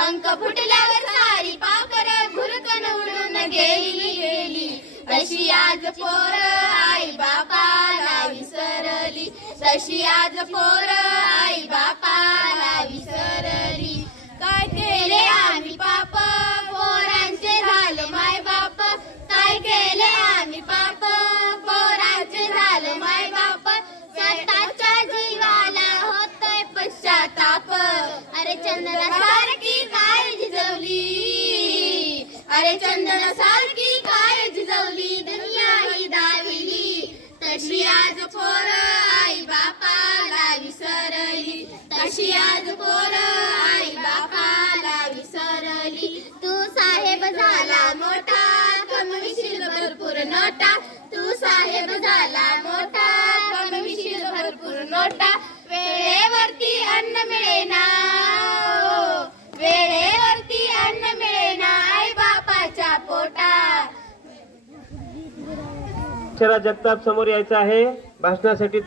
पंख फुटल्यावर सारी पाखर भुरकन उडून गेली गेली, तशी आज पोर आई बापाला विसरली, तशी आज पोर आई बापाला विसरली. काय केले आम्ही पाप पोरांचे झालं माय बाप, काय केले आम्ही पाप पोरांचे झालं माय बाप, स्वतःच्या जीवाला होतोय पश्चाताप. अरे चंदनासारखी काय झिजवली, अरे चंदनासारखी काय झिजवली, दुनिया ही दाविली, तशी आज पोर आई बापाला विसरली, तशी आज पोर आई बापाला विसरली. तू साहेब झाला मोठा कमविशील भरपूर नोटा, तू साहेब झाला मोठा कमविशील भरपूर नोटा, वेळेवरती अन्न मिळेना, वेळेवरती अन्न मिळेना आई बापाच्या पोटा. अक्षरा जगताप समोर यायचं आहे भाषणासाठी.